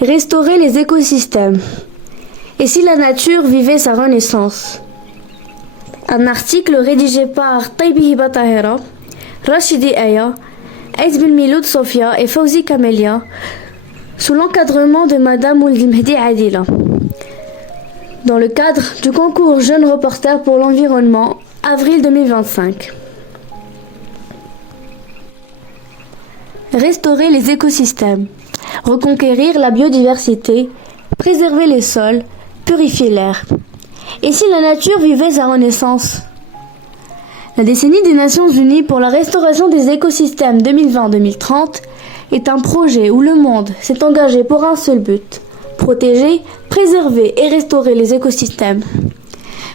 Restaurer les écosystèmes. Et si la nature vivait sa renaissance? Un article rédigé par Taibi Hiba Tahera, Rachidi Aya, Aïd Miloud Sofia et Fawzi Kamelia, sous l'encadrement de Madame Ould Mehdi Adila, dans le cadre du concours Jeunes Reporters pour l'Environnement, avril 2025. Restaurer les écosystèmes, reconquérir la biodiversité, préserver les sols, purifier l'air. Et si la nature vivait sa renaissance? La décennie des Nations Unies pour la restauration des écosystèmes 2020-2030 est un projet où le monde s'est engagé pour un seul but: protéger, préserver et restaurer les écosystèmes.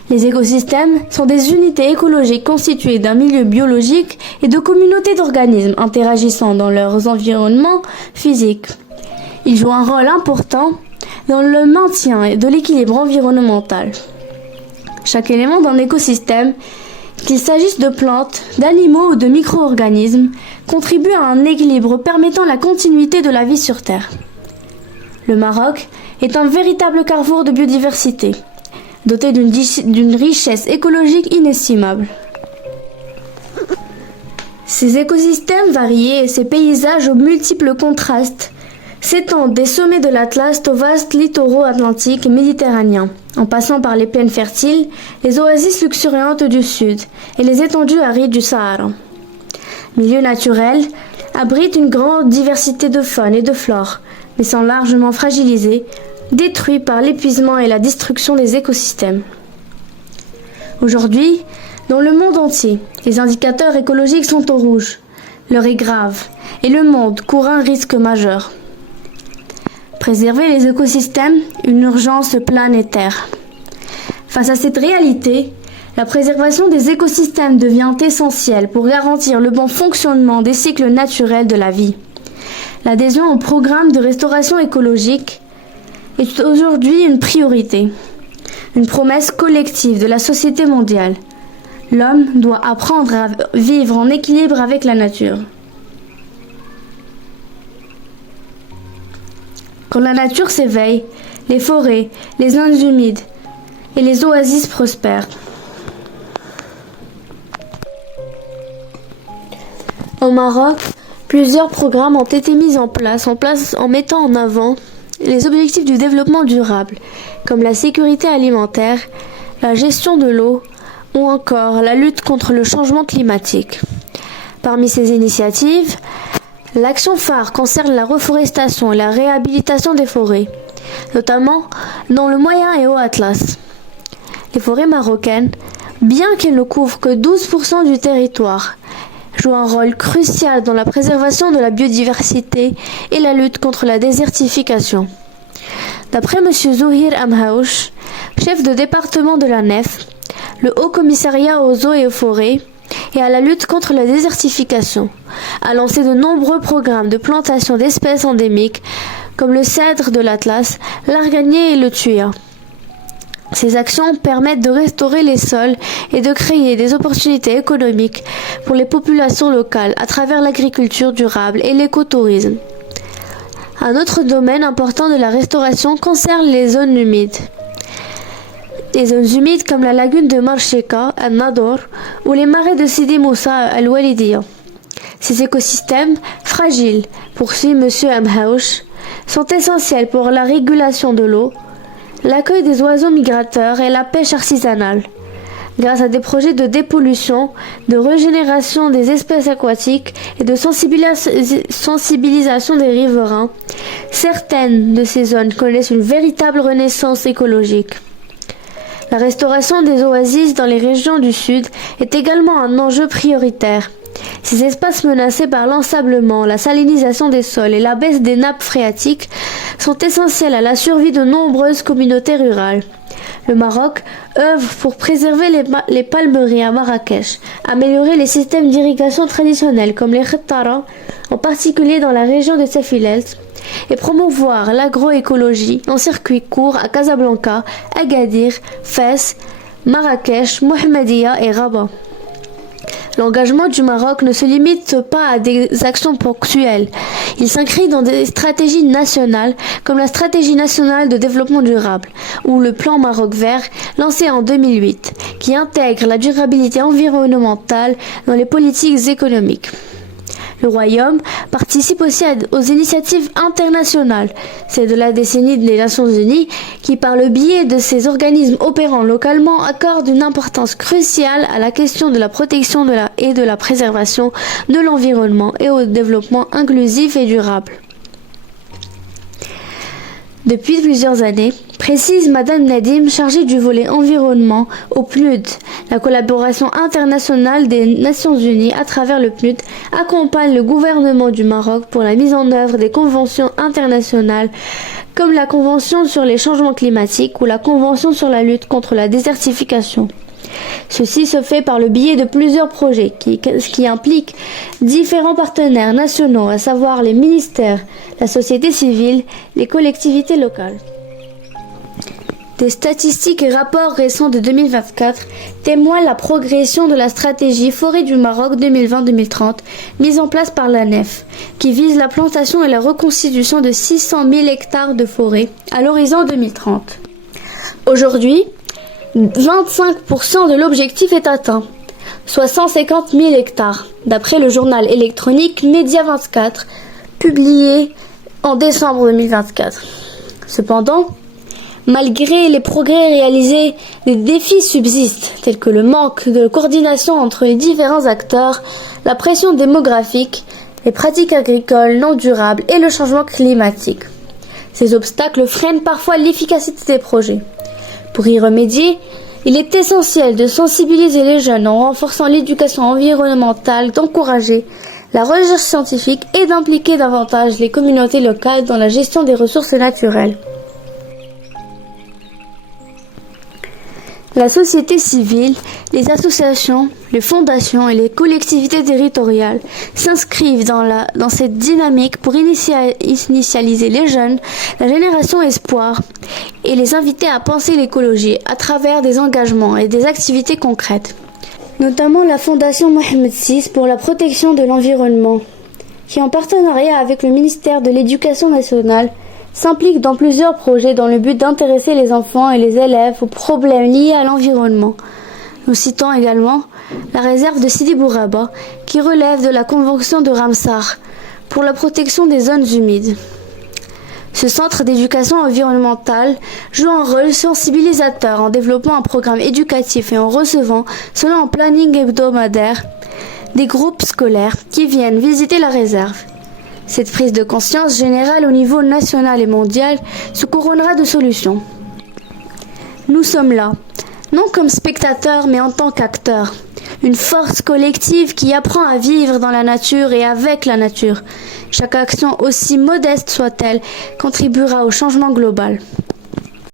Les écosystèmes sont des unités écologiques constituées d'un milieu biologique et de communautés d'organismes interagissant dans leurs environnements physiques. Ils jouent un rôle important dans le maintien de l'équilibre environnemental. Chaque élément d'un écosystème, qu'il s'agisse de plantes, d'animaux ou de micro-organismes, contribue à un équilibre permettant la continuité de la vie sur Terre. Le Maroc est un véritable carrefour de biodiversité, doté d'une richesse écologique inestimable. Ces écosystèmes variés et ces paysages aux multiples contrastes s'étendent des sommets de l'Atlas aux vastes littoraux atlantiques et méditerranéens, en passant par les plaines fertiles, les oasis luxuriantes du sud et les étendues arides du Sahara. Milieu naturel, abrite une grande diversité de faune et de flore, mais sont largement fragilisés, détruits par l'épuisement et la destruction des écosystèmes. Aujourd'hui, dans le monde entier, les indicateurs écologiques sont au rouge. L'heure est grave et le monde court un risque majeur. Préserver les écosystèmes, une urgence planétaire. Face à cette réalité, la préservation des écosystèmes devient essentielle pour garantir le bon fonctionnement des cycles naturels de la vie. L'adhésion au programme de restauration écologique est aujourd'hui une priorité, une promesse collective de la société mondiale. L'homme doit apprendre à vivre en équilibre avec la nature. Quand la nature s'éveille, les forêts, les zones humides et les oasis prospèrent. Au Maroc, plusieurs programmes ont été mis en place en mettant en avant les objectifs du développement durable, comme la sécurité alimentaire, la gestion de l'eau ou encore la lutte contre le changement climatique. Parmi ces initiatives, l'action phare concerne la reforestation et la réhabilitation des forêts, notamment dans le Moyen et Haut Atlas. Les forêts marocaines, bien qu'elles ne couvrent que 12% du territoire, jouent un rôle crucial dans la préservation de la biodiversité et la lutte contre la désertification. D'après M. Zouhir Amhaouch, chef de département de la Nef, le Haut Commissariat aux eaux et aux forêts et à la lutte contre la désertification a lancé de nombreux programmes de plantation d'espèces endémiques comme le cèdre de l'Atlas, l'arganier et le thuya. Ces actions permettent de restaurer les sols et de créer des opportunités économiques pour les populations locales à travers l'agriculture durable et l'écotourisme. Un autre domaine important de la restauration concerne les zones humides. Les zones humides comme la lagune de Marcheka, Al-Nador, ou les marais de Sidi Moussa, Al-Walidiya. Ces écosystèmes, fragiles, poursuit M. Amhaouch, sont essentiels pour la régulation de l'eau, l'accueil des oiseaux migrateurs et la pêche artisanale. Grâce à des projets de dépollution, de régénération des espèces aquatiques et de sensibilisation des riverains, certaines de ces zones connaissent une véritable renaissance écologique. La restauration des oasis dans les régions du Sud est également un enjeu prioritaire. Ces espaces menacés par l'ensablement, la salinisation des sols et la baisse des nappes phréatiques sont essentiels à la survie de nombreuses communautés rurales. Le Maroc œuvre pour préserver les palmeries à Marrakech, améliorer les systèmes d'irrigation traditionnels comme les khattara, en particulier dans la région de Sefilelt, et promouvoir l'agroécologie en circuit court à Casablanca, Agadir, Fès, Marrakech, Mohammedia et Rabat. L'engagement du Maroc ne se limite pas à des actions ponctuelles. Il s'inscrit dans des stratégies nationales comme la stratégie nationale de développement durable ou le plan Maroc vert lancé en 2008 qui intègre la durabilité environnementale dans les politiques économiques. Le Royaume participe aussi aux initiatives internationales. C'est de la décennie des Nations Unies qui, par le biais de ces organismes opérant localement, accorde une importance cruciale à la question de la protection et de la préservation de l'environnement et au développement inclusif et durable. Depuis plusieurs années, précise Madame Nadim, chargée du volet environnement au PNUD. La collaboration internationale des Nations Unies à travers le PNUD accompagne le gouvernement du Maroc pour la mise en œuvre des conventions internationales comme la Convention sur les changements climatiques ou la Convention sur la lutte contre la désertification. Ceci se fait par le biais de plusieurs projets qui impliquent différents partenaires nationaux, à savoir les ministères, la société civile, les collectivités locales. Des statistiques et rapports récents de 2024 témoignent la progression de la stratégie Forêt du Maroc 2020-2030 mise en place par l'ANEF, qui vise la plantation et la reconstitution de 600 000 hectares de forêt à l'horizon 2030. Aujourd'hui, 25% de l'objectif est atteint, soit 150 000 hectares, d'après le journal électronique Média 24, publié en décembre 2024. Cependant, malgré les progrès réalisés, des défis subsistent, tels que le manque de coordination entre les différents acteurs, la pression démographique, les pratiques agricoles non durables et le changement climatique. Ces obstacles freinent parfois l'efficacité des projets. Pour y remédier, il est essentiel de sensibiliser les jeunes en renforçant l'éducation environnementale, d'encourager la recherche scientifique et d'impliquer davantage les communautés locales dans la gestion des ressources naturelles. La société civile, les associations, les fondations et les collectivités territoriales s'inscrivent dans cette dynamique pour initialiser les jeunes, la génération espoir, et les inviter à penser l'écologie à travers des engagements et des activités concrètes. Notamment la Fondation Mohamed VI pour la protection de l'environnement, qui en partenariat avec le ministère de l'Éducation nationale s'implique dans plusieurs projets dans le but d'intéresser les enfants et les élèves aux problèmes liés à l'environnement. Nous citons également la réserve de Sidi Bourraba, qui relève de la Convention de Ramsar pour la protection des zones humides. Ce centre d'éducation environnementale joue un rôle sensibilisateur en développant un programme éducatif et en recevant, selon un planning hebdomadaire, des groupes scolaires qui viennent visiter la réserve. Cette prise de conscience générale au niveau national et mondial se couronnera de solutions. Nous sommes là, non comme spectateurs mais en tant qu'acteurs. Une force collective qui apprend à vivre dans la nature et avec la nature. Chaque action, aussi modeste soit-elle, contribuera au changement global.